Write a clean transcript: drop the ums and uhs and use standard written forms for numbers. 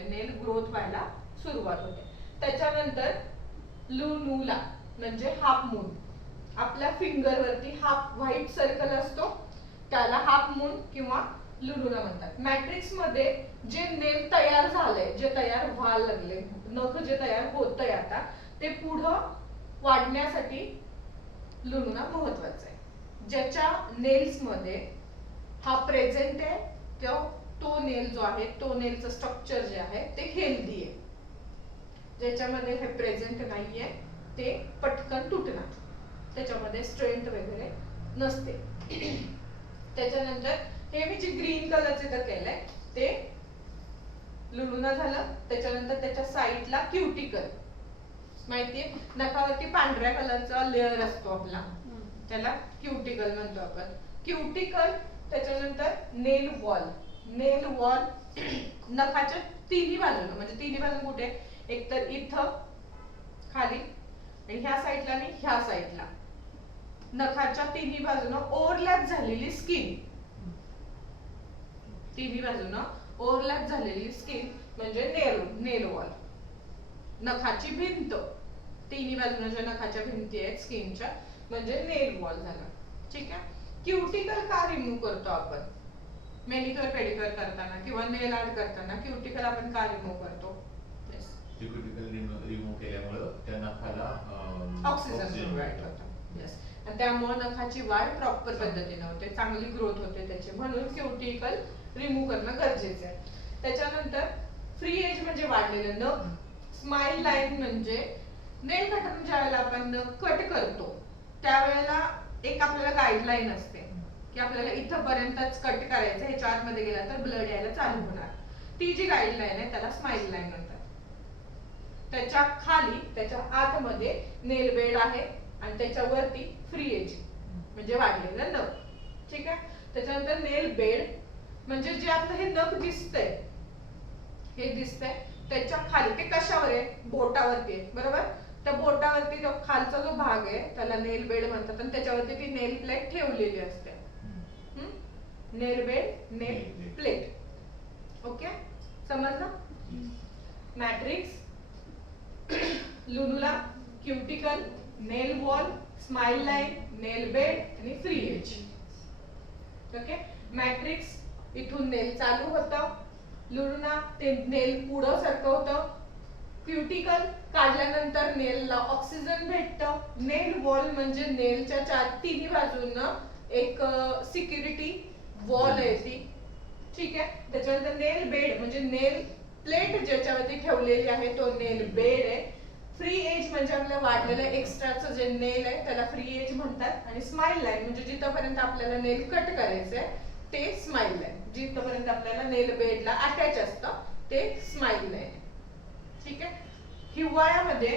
होते, नेल ग्रोथ व्हायला सुरुवात होते. त्याच्यानंतर लुनुला म्हणजे हाफ मून. आपल्या फिंगर वरती हाफ व्हाईट सर्कल असतो त्याला हाफ मून किंवा लुनुला म्हणतात. मॅट्रिक्स मध्ये जे नेल तयार झाले, जे तयार व्हायला लागले, नख जे तयार होतंय आता, ते पुढं वाढण्यासाठी लुनुला महत्वाचं आहे. ज्याच्या नेल्स मध्ये हा प्रेझेंट आहे तो नेल जो आहे, तो नेलचं स्ट्रक्चर जे आहे ते हेल्दी आहे. ज्याच्यामध्ये हे प्रेझेंट नाहीये ते पटकन तुटणार, त्याच्यामध्ये स्ट्रेंथ वगैरे नसते. त्याच्यानंतर हे मी जे ग्रीन कलरचे तर केलंय ते लुलुना झालं. त्याच्यानंतर त्याच्या साईडला क्युटिकल माहितीये, नखावरती पांढऱ्या कलरचा लेअर असतो आपला, त्याला क्युटिकल म्हणतो आपण. क्युटिकल, त्याच्यानंतर नेल वॉल. नेल वॉल नखाच्या तिन्ही बाजूला, म्हणजे तिन्ही बाजू कुठे, एक तर इथं खाली आणि ह्या साईडला आणि ह्या साईडला, नखाच्या तिन्ही बाजूनं ओव्हरलॅप झालेली स्किन. तिन्ही बाजूनं ओव्हरलॅप झालेली स्किन म्हणजे नेल वॉल. नखाची भिंत, तिन्ही बाजूनं ज्या नखाच्या भिंती आहेत स्किनच्या म्हणजे नेल वॉल झाला. ठीक आहे. क्युटिकल का रिमूव्ह करतो आपण मॅनिक्युअर पेडिक्युअर करताना किंवा नेल आर्ट करताना? क्युटिकल आपण का रिमूव्ह करतो? क्युटिकल रिमूव्ह केल्यामुळे त्या नखाला ऑक्सिजन प्रोव्हाइड होतं. यस, आणि त्यामुळे नखाची वाढ प्रॉपर पद्धतीने होते, चांगली ग्रोथ होते त्याची, म्हणून क्युटिकल रिमूव्ह करणं गरजेचं आहे. त्याच्यानंतर फ्री एज म्हणजे वाढलेलं नख. स्माइल लाईन म्हणजे नेल कटर ज्या वेळेला आपण नख कट करतो त्यावेळेला एक आपल्याला गाईडलाईन असते की आपल्याला इथं पर्यंतच कट करायचं, ह्याच्या आतमध्ये गेला तर ब्लड यायला चालू होणार. ती जी गाईडलाईन आहे त्याला स्माइल लाईन म्हणतात. त्याच्या खाली, त्याच्या आतमध्ये नेल बेड आहे आणि त्याच्यावरती फ्री एज म्हणजे वाढलेलं नख. ठीक आहे. त्याच्यानंतर नेल बेड म्हणजे जे आपलं हे नख दिसतंय, हे दिसतंय त्याच्या खाली, ते कशावर आहे? बोटावरती आहे, बरोबर. त्या बोटावरती जो खालचा जो भाग आहे त्याला नेल बेड म्हणतात आणि त्याच्यावरती ती नेल प्लेट ठेवलेली असते. नेल बेड, नेल प्लेट. ओके, समजलं? मॅट्रिक्स, लुनुला, क्युटिकल, नेल वॉल, स्माइल लाईन, नेल बेड आणि फ्री एज. ओके. मॅट्रिक्स इथून नेल चालू होतं, लुनुना ते नेल पुढं सरकवतं, क्युटिकल काढल्यानंतर नेलला ऑक्सिजन भेटतं, नेल वॉल म्हणजे नेलच्या तिन्ही बाजूंना एक सिक्युरिटी वॉल आहे ती. ठीक आहे. त्याच्यानंतर नेल बेड म्हणजे नेल प्लेट ज्याच्यावरती ठेवलेली आहे तो नेल बेड आहे. फ्री एज म्हणजे आपल्या वाढलेलं एक्स्ट्राचं जे नेल आहे त्याला फ्री एज म्हणतात. आणि स्माइल लाईन म्हणजे जिथपर्यंत आपल्याला नेल कट करायचंय ते स्माइल लाईन, जिथपर्यंत आपल्याला नेल बेडला अटॅच असतं ते स्माइल लाईन. ठीक आहे. हिवाळ्यामध्ये